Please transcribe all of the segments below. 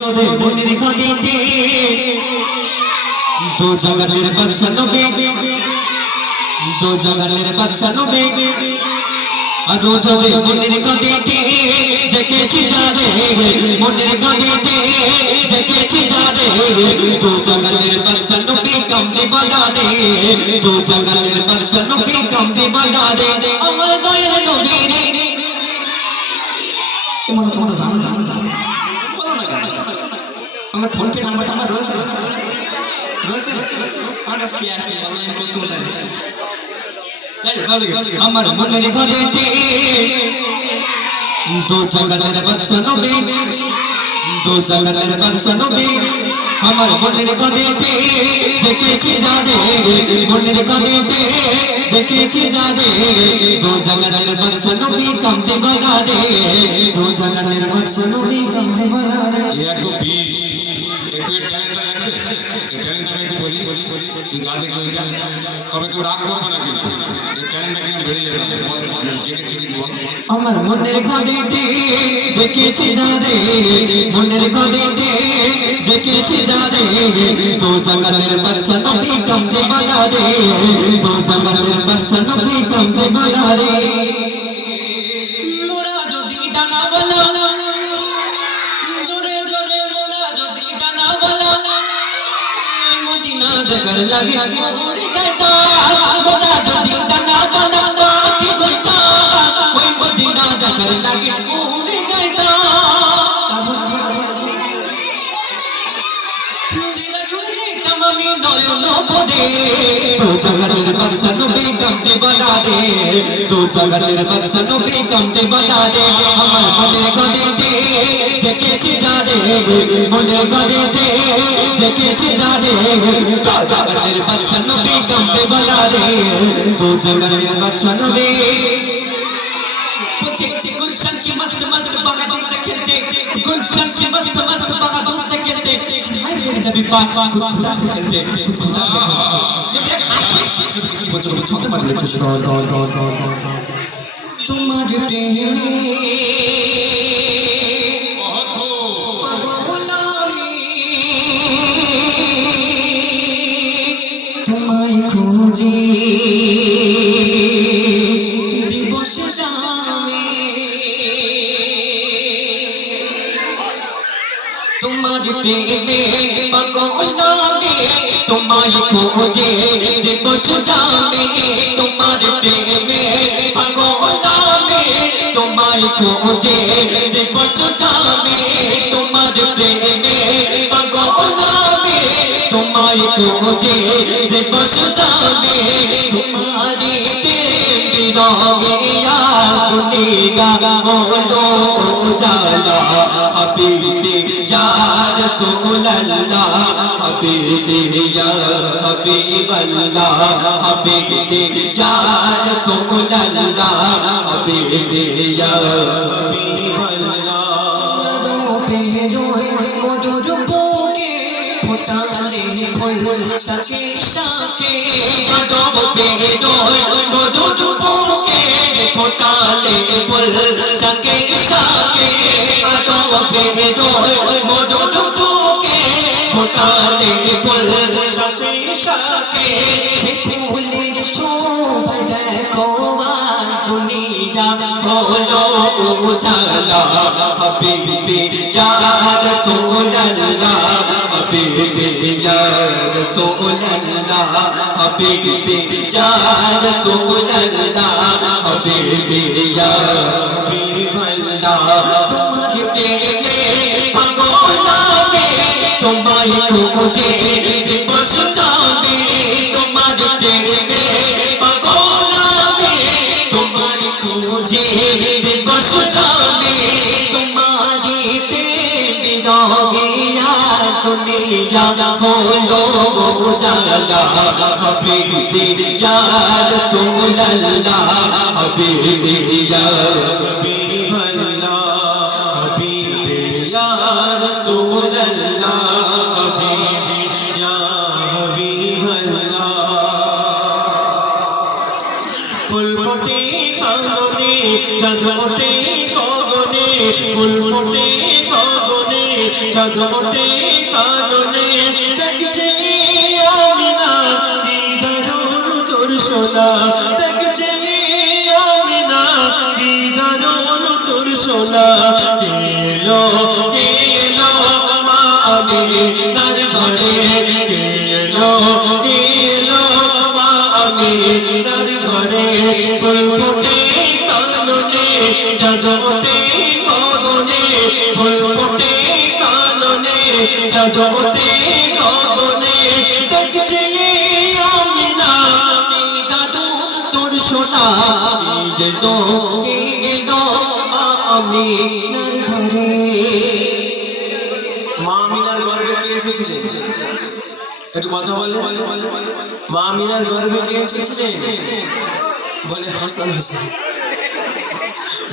মনের গলিতে দো জগতের বাদশা নবী, দো জগতের বাদশা নবী আর রোজবে মনের গলিতে দেখেছি যারে, মনের গলিতে দেখেছি যারে, দো জগতের বাদশা নবী কামতে বাজারে, দো জগতের বাদশা নবী কামতে বাজারে। আমার দয়াল নবী রে এমন তোমরা জানো জানো জানো আমার ফোন পে নাম্বারটা আমার রয়েছে আমার কাছে কি আসে আমি কল তুলে আমার মনের গলিতে দো জগতের বাদশা নবী, দো জগতের বাদশা নবী আমার মনের গলিতে দেখেছি যারে, মনের গলিতে দেখেছি যারে, দো জগতের বাদশা নবী কামতে বাজারে, দো জগতের বাদশা নবী কামতে বাজারে। একটু বিশ একটু ট্যালেন্টটা দেখবে, ট্যালেন্টটা একটু বলি তুই গানে তবে কেউ রাগ করবে না, কিন্তু ট্যালেন্টটা কিন্তু বেড়ে যাবে। আমার মনের গলিতে দেখেছি যারে, মনের গলিতে দেখেছি যারে, দো জগতের বাদশা নবী কামতে বাজারে, দো জগতের বাদশা নবী কামতে বাজারে। মোরা যদি ডানা বলা জোরে জোরে, মোরা যদি ডানা বলা মদিনা দেখার লাগে উড়ে যাইতা, মোরা যদি ডানা বলা কি কইতা ওই মদিনা দেখার লাগে উড়ে যাইতা। দো জগতের বাদশা নবী কামতে বাজারে, দো জগতের বাদশা নবী কামতে বাজারে। আমার মনের গলিতে দেখেছি যারে, মনের গলিতে দেখেছি যারে, দো জগতের বাদশা নবী কামতে বাজারে, দো জগতের বাদশা নবী। गुलशन की मस्त मस्त बगातों से खेलते, गुलशन की मस्त मस्त बगातों से खेलते, हमारे नबी पाक खुदा से खेलते, खुदा से खेलते। आशिक की वो जो छोटे बड़े तुम्हारे प्रेमी तुम्हारी खोजी दिवस তোমার প্রেমে পাগল আমি, তোমায় খোঁজে দিবস জানে, তোমার প্রেমে পাগল আমি, তোমায় খোঁজে দিবস জানে, তোমার প্রেমে পাগল আমি, তোমায় খোঁজে দিবস জানে। তোমারি প্রেম বিরহিয়া দুনিয়া হলো জানা, হাবিবি ইয়া রাসূলুল্লাহ, হাবিবি ইয়া হাবিবাল্লাহ, হাবিবি ইয়া রাসূলুল্লাহ, হাবিবি ইয়া হাবিবাল্লাহ। রূপে রোয় মধুর বুকে ফোটালে ফুল শাকে শাকে, রূপে রোয় মধুর বুকে ফোটালে ফুল শাকে শাকে, রূপে রোয় মধুর বুকে ফোটালে ফুল শাকে শাকে। সে ফুলের শোভা দেখো আজ দুনিয়া হলো উজালা, হাবিবি ইয়া রাসূলুল্লাহ, হাবিবি ইয়া রাসূলুল্লাহ, হাবিবি ইয়া রাসূলুল্লাহ, হাবিবি ইয়া হাবিবাল্লাহ। তোমার প্রেমে পাগল আমি, তোমায় খোঁজে দিবস জানে, তোমার প্রেমে পাগল আমি, তোমায় খোঁজে দিবস জানে। তোমারি প্রেম বিরহিয়া দুনিয়া হলো উজালা, হাবিবি ইয়া রাসূলুল্লাহ, হাবিবি ইয়া হাবিবাল্লাহ, হাবিবি ইয়া রাসূলুল্লাহ, হাবিবি ইয়া হাবিবাল্লাহ। ফুল ফোটে গগনে, চাঁদ ফোটে গগনে, ফুল ফোটে গগনে, চাঁদ ওঠে কাননে দেখছে আমিনা কি দারুণ তোর সোনা দেখছে আমিনা কি দারুণ তোর সোনা এলো মা আমিনার ঘরে এলো মা আমিনার ঘরে ফুল ফোটে কাননে চাঁদ ওঠে গগনে ফুল ফোটে কাননে চাঁদ ওঠে গগনে দেখছে আমিনা কি দারুণ তোর সোনা এলো মা আমিনার ঘরে। মা আমিনার গর্ভে কে এসেছিলেন? একটু কথা বলে মা আমিনার গর্ভে কে এসেছিলেন? বলে হাসান হোসেন।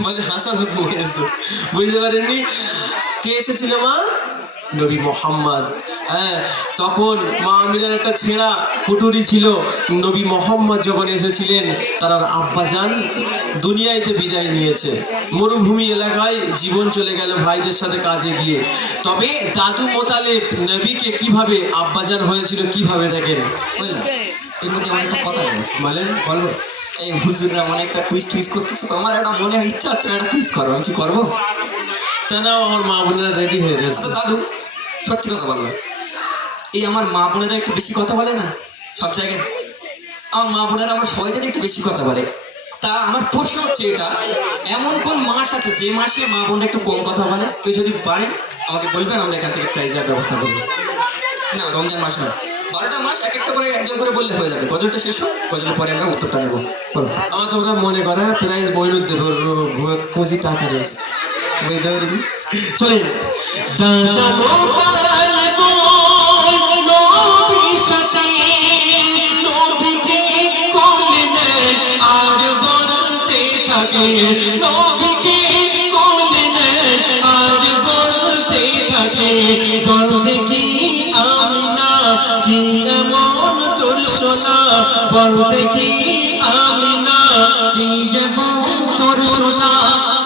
বলে হাসান হোসেন এসে বুঝতে পারেননি কে এসেছিল? মা নবী মোহাম্মদ। হ্যাঁ, তখন মা আমিনার একটা ছেঁড়া কুটুরি ছিল। নবী মোহাম্মদ যখন এসেছিলেন তার আব্বাজান দুনিয়াতে বিদায় নিয়েছে, মরুভূমি এলাকায় জীবন চলে গেল ভাইদের সাথে কাজে গিয়ে। তবে দাদু মোতালেব নবীকে কিভাবে আব্বাজান হয়েছিল কিভাবে দেখেন বুঝলেন? এর মধ্যে আমার একটা কথা আছে, বলেন বলবো। এই হুজুররা অনেকটা কুইজ টুইজ করতেছে, তো আমার একটা মনে হয় ইচ্ছা হচ্ছে একটা কুইজ করবো। আমি কি করবো? তা না, আমার মা বোনেরা রেডি হয়ে গেছে। দাদু সত্যি কথা বলবো, এই আমার মা বোনেরা একটু বেশি কথা বলে না সব জায়গায়। আমার মা বোনেরা আমার সবাই একটু বেশি কথা বলে। তা আমার প্রশ্ন হচ্ছে এটা, এমন কোন মাস আছে যে মাসে মা বোনরা একটু কম কথা বলে? কেউ যদি পারেন আমাকে বলবেন, আমরা এখান থেকে প্রাইজের ব্যবস্থা করবো। না, রমজান মাস না, 12টা মাস এক একটা করে একজন করে বললে হয়ে যাবে। গজলটা শেষ হোক, গজলের পরে আমরা উত্তরটা নেবো। আমার তোমরা মনে করা প্রাইজ বইনুর দেবো কোজি টাকা রেস বুঝতে পারবি। চলেন দাদা নবীকে কোলে নেয় আর বলতে থাকে বলতে কি আমিনা কি এমন তোর সোনা বলতে কি আমিনা কি এমন তোর সোনা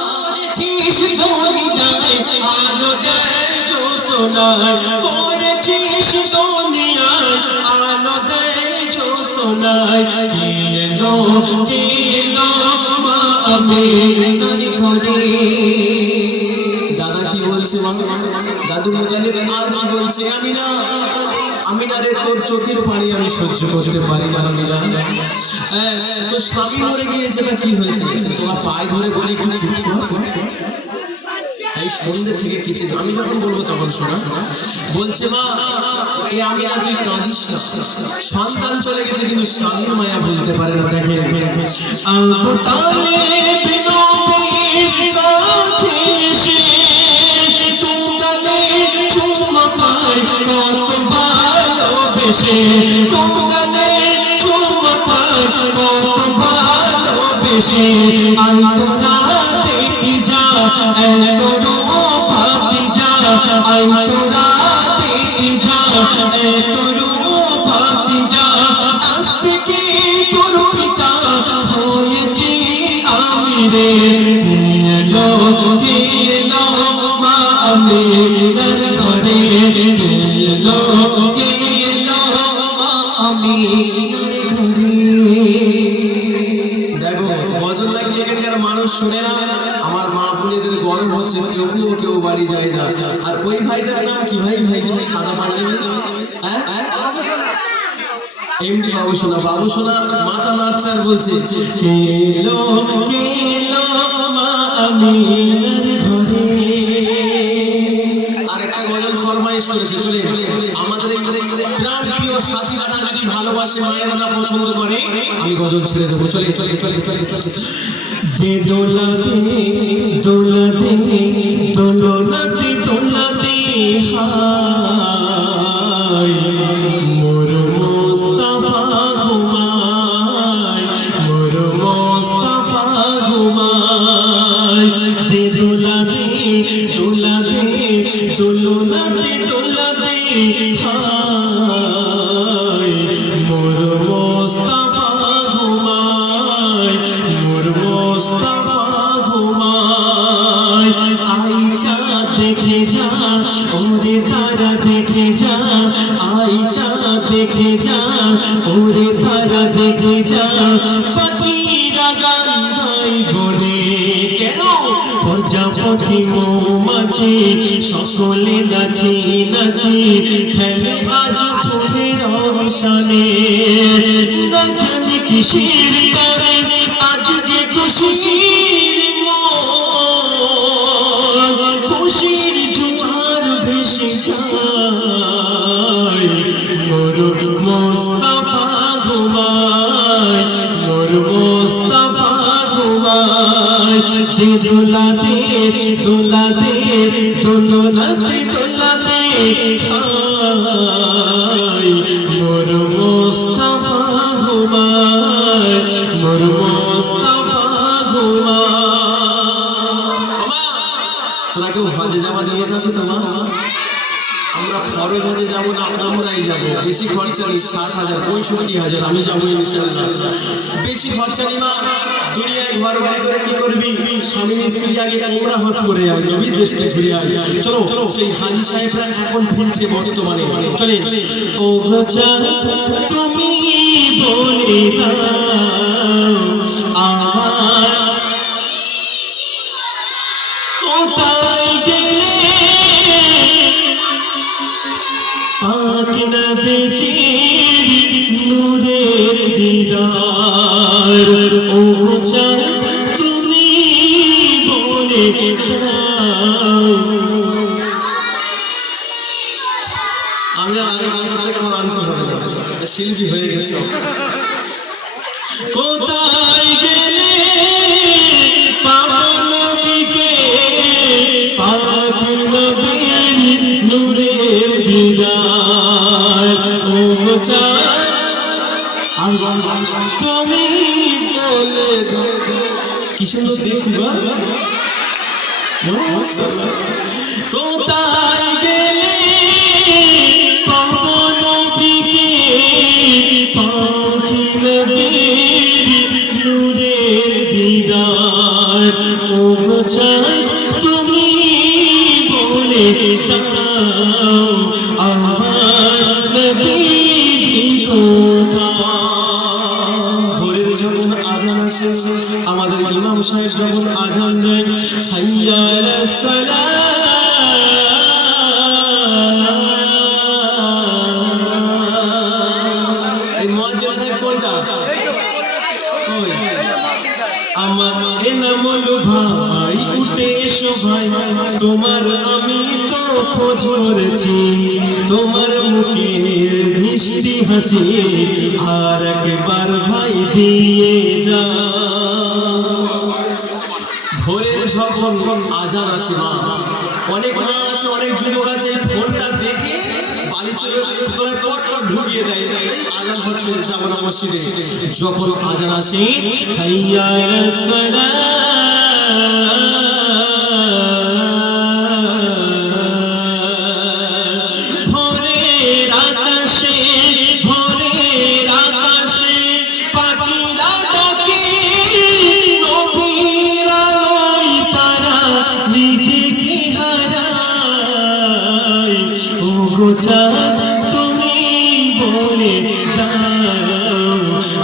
করেছিস দুনিয়ায় আলো দেয় জো সোনায় করেছিস দুনিয়ায় আলো দেয় জো সোনায় কি এলো মা আমিনার ঘরে। দাদা কি বলছে? দাদু মোতালেব আর কি বলছে? আমিনা রে তোর চোখের পানি আমি সহ্য করতে পারি না আমিনা। তো স্বামী মরে গিয়েছে না কি হয়েছে? তোমার পায়ে ধরে বলে একটু চুপ এই সন্ধ্যে থেকে কিছু আমি যখন বলবো তখন শোনা বলছে মা এ আমিনা তুই কাঁদিস না, সন্তান চলে গেছে কিন্তু স্বামীর মায়া বলতে পারে না। দেখে আবু তালেব নবীর কাছে এসে তুঙ্গালে চুমা খায় কত ভালোবেসে তুঙ্গালে চুমা খায় কত ভালোবেসে আন্তরা দেখি যা এত ভাবি যা আন্তরা দেখি যা এত ভাবি যা আস্তে কি তোর পিতা হয়েছে আমি রে এলো মা আমিনার ঘরে এলো মা আমিনার ঘরে। দেখো গজল লাগিয়ে এখানকার মানুষ শুনে না, আমার মা বোনেদের গরম হচ্ছে, কেউ বাড়ি যায় না। আর ওই ভাইটার নাম কি? ভাই যে সাদা পাঞ্জাবি, এমডি বাবু সোনা মাথা নাড়ছে আর বলছে কেলো মা আমিনার ঘরে। আর একটা গজল ফরমাইশ করেছে, চলে আমাদের এই প্রাণ প্রিয় সাথী কাটা যদি ভালোবাসে মায়েরা না পছন্দ করে আমি গজল ছেড়ে দেবো। চলে দোলাতে দোলাতে দোলাতে দোলাতে হায় মোর মুস্তাফা ঘুমায় মোর মুস্তাফা ঘুমায় দোলাতে দোলাতে দোলাতে দোলাতে হায় মোর মুস্তাফা ঘুমায় মোর মুস্তাফা ঘুমায় আইছা দেখে যা ওরে তারা দেখে যা, আই চাঁদ দেখে যা, ওরে তারা দেখে যা, পাখিরা গান গাই বনে। কেন? প্রজাপতি মৌমাছি সকলে নাচি নাচি খেলে আজ ফুলের অবসানে। নাচে কিসের করে আজকে খুশির মন, খুশির জোয়ার ভেসে যায়। মোর মোস্তফা ঘুমায়, মোর মোস্তফা ঘুমায়। যে দোলা দে দোলা দে দোলনাতে দোলা দে আয়। মোর মোস্তফা ঘুমায়, মোর মোস্তফা ঘুমায়। তোরা কেউ হজে যাওয়ার নিয়ত আছে তোমার? আমরা ফরজ হজে যাবো না, আমরাই যাবো। বেশি খরচা নেই, 60,000 65,000 আমি যাবো ইনশাআল্লাহ। বেশি খরচা নেই মা, দুনিয়ায় ঘর বাড়ি করে কি করবি? স্বামী স্ত্রী আগে উমরা হজ করে আয়, নবী দেশে ঘুরে আয়। চলো চলো, সেই হাজী সাহেবরা এখন ফিরছে বর্তমানে। চলে ও গোচা তুমি বলে দাও আমার কোথায় গেলে পাক নবীজির নূরের দিদার। ও চাঁদ তুমি বলে দাও। আমি আর আগে বছর থেকে আমার আনতে হবে না, শিল্পী হয়ে গেছে। কোথায় গেলে পাবো নবীকে, পাক নবীর নূরের দিদার। ও চাঁদ তুমি বলে দাও। কি সুন্দর দেখতে বা, কোথায় গেলে পাবো নবীকে, পাক নবীর নূরের দিদার। ও চাঁদ তুমি বলে দাও আমার নবীজি কোথায়। ভোরের যখন আজান আসে, আমাদের ইমাম সাহেব যখন আজান দেন, হাইয়া আলাস সালাহ। এই মুয়াজ্জিন সাহেব কোনটা? আমার এনামুল ভাই উঠে এসো ভাই, তোমার আমি তো খোঁজ করেছি। তোমার মুখের মিষ্টি হাসি আর একবার ভাই দিয়ে যা। ভোরের যখন আজান আসে, অনেক মা আছে, অনেক যুবক আছে, ফোনটা দেখে বালি চলে তোরা পট পট ঢুকিয়ে দেয়। আজান হচ্ছে, যাবো না মসজিদে। যখন আজান আসে, হাইয়া আলাস সালাহ, ভোরের আকাশে, ভোরের আকাশে পাখিরা ডাকে, নবীর আলোয় তারা নিজেকে হারায়। ও গো চাঁদ তুমি বলে দাও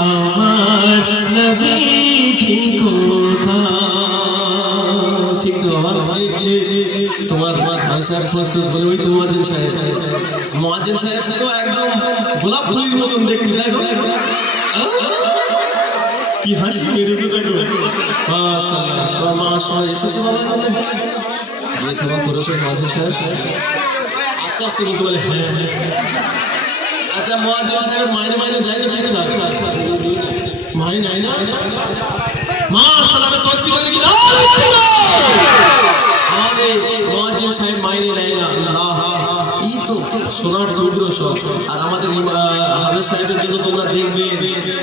আমার নবীজি কোথায়। ঠিক তো আমার ভাই, তোমার ভাই সাহেব খোঁজ বলে ওই তো মুয়াজ্জিন সাহেব। মুয়াজ্জিন সাহেব তো একদম গোলাপ ফুলের মতন দেখতে, দেখো কি হাসি মেরেছে, দেখো মাশাআল্লাহ মাশাআল্লাহ। এসেছে বাবার জন্য বিয়ে থাকা করেছে মুয়াজ্জিন সাহেব। আস্তে আস্তে বলতে বলে হ্যাঁ। আচ্ছা মুয়াজ্জিন সাহেব মাইনে মাইনে দেয় তো ঠিকঠাক? মাইনে নাই না মাশাআল্লাহ, তকবীর করে কি দাও। আমাদের মুয়াজ্জিন সাহেব মাইনে নেয় না, এই তো সোনার টুকরো সব। আর আমাদের হাফেজ সাহেবের জন্য তোমরা দেখবে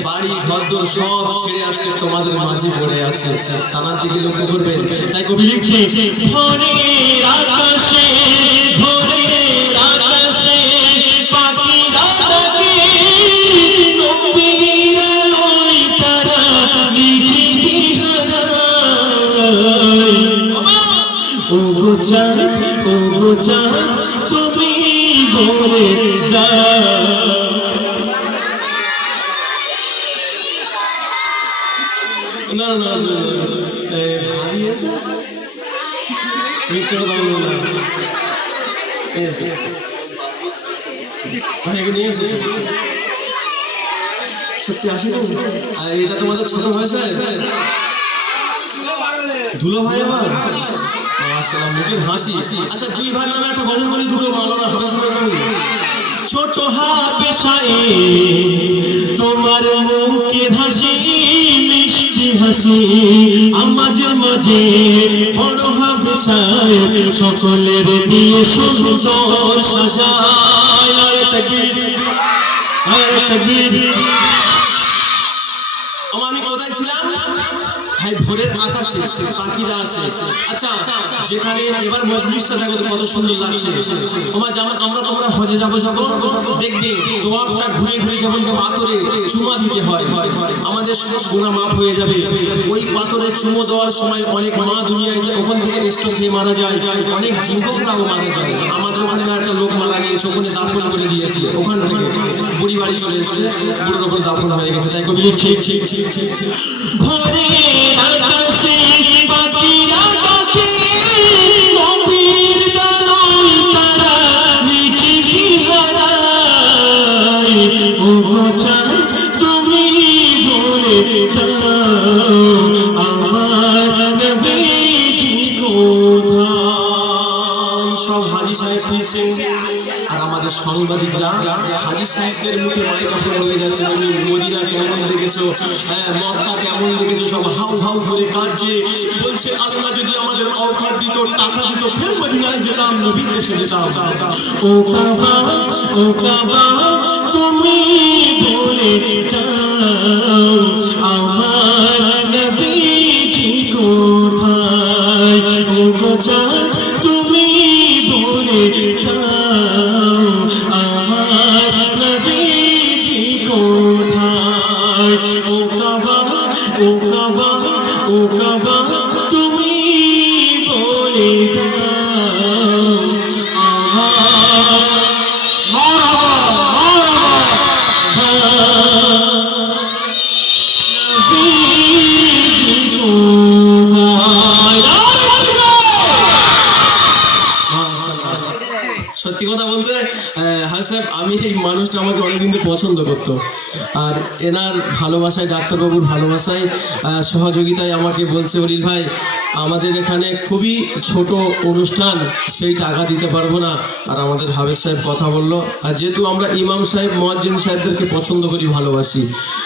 বাড়ি ঘর সব ছেড়ে আজকে তোমাদের মাঝে পড়ে আছে। থানার দিকে লক্ষ্য করবেন। তাই কবি লিখছে, ভোরের আকাশে, ভোরের আকাশে পাখিরা ডাকে, নবীর আলোয় তারা নিজেকে হারায়। ও গো চাঁদ, ও গো চাঁদ তুমি বলে দাও। না না ভাবি আছে মিত্র দাম না ভাইকে নিয়ে এসে সত্যি আসি না। আর এটা তোমাদের ছোট ভাই সাহেব ধুলো ভাই আমার মাশাআল্লাহ মুখের হাসি। আচ্ছা দুই ভাই নামে একটা গজল বলি দুটো মাওলানা ছোট হাতে সায়ে তোমার মুখের হাসি মিষ্টি হাসি আমাদের মাঝে বড় হবে সায়ে সকলের দিয়ে সুন্দর সাজায়। আরে তাকবীর আরে তাকবীর। আমি কোথায় ছিলাম ভাই ভোরের আকাশে পাখিরা আসে। আচ্ছা যেখানে এবার মজলিসটা দেখো কত সুন্দর লাগছে। আমরা হজে যাবো দেখবে দোয়াবটা ঘুরে ঘুরে যেমন পাথরে চুমা দিতে হয় আমাদের সব গুনাহ মাফ হয়ে যাবে। ওই পাথরে চুমো দেওয়ার সময় অনেক মা দুনিয়ায় ওখান থেকে স্ট্রোক হয়ে মারা যায়, অনেক যুবকরাও মারা যায়। আমাদের ওখানে একটা লোক মারা গিয়েছে, ওখানে দাফন করে দিয়েছে, ওখান থেকে বুড়ি বাড়ি চলে এসেছে, বুড়োর ওপর দাফন হয়ে গেছে। তাই কবি লিখছে ভোরের আকাশে পাখিরা ডাকে নবীর দয়াল তারা নিচে হারায়। ও চাঁদ তুমি বলে দাও আমার নবীজি কোথায়। সব হাজী সাহেব ফিরছেন আর আমাদের সাংবাদিকরা হাজী সাহেবদের মুখে মাইক্রোফোন নিয়ে যাচ্ছে। তুমি মদিনা কেমন দেখেছো, হ্যাঁ মক্কা কেমন দেখেছো, সব হাউ হাউ করে কাঁদছে, বলছে আল্লাহ যদি আমাদের অওকাত দিত টাকা দিত ফের মদিনায় যেতাম, নবীর দেশে যেতাম। ও কাবা তুমি বলে দাও আমার নবীজি কোথায়। ও চাঁদ তুমি বলে দাও আমার নবীজি কোথায়। ও কাবা তুমি বলে দাও সত্যি কথা বলতে হ্যাঁ সাহেব আমি এই মানুষটা আমাকে অনেকদিন ধরে পছন্দ করতো, আর এনার ভালোবাসায় ডাক্তারবাবুর ভালোবাসায় সহযোগিতায় আমাকে বলছে অলিল ভাই আমাদের এখানে খুবই ছোট অনুষ্ঠান, সেই টাকা দিতে পারবো না। আর আমাদের হাফেজ সাহেব কথা বললো, আর যেহেতু আমরা ইমাম সাহেব মুয়াজ্জিন সাহেবদেরকে পছন্দ করি ভালোবাসি,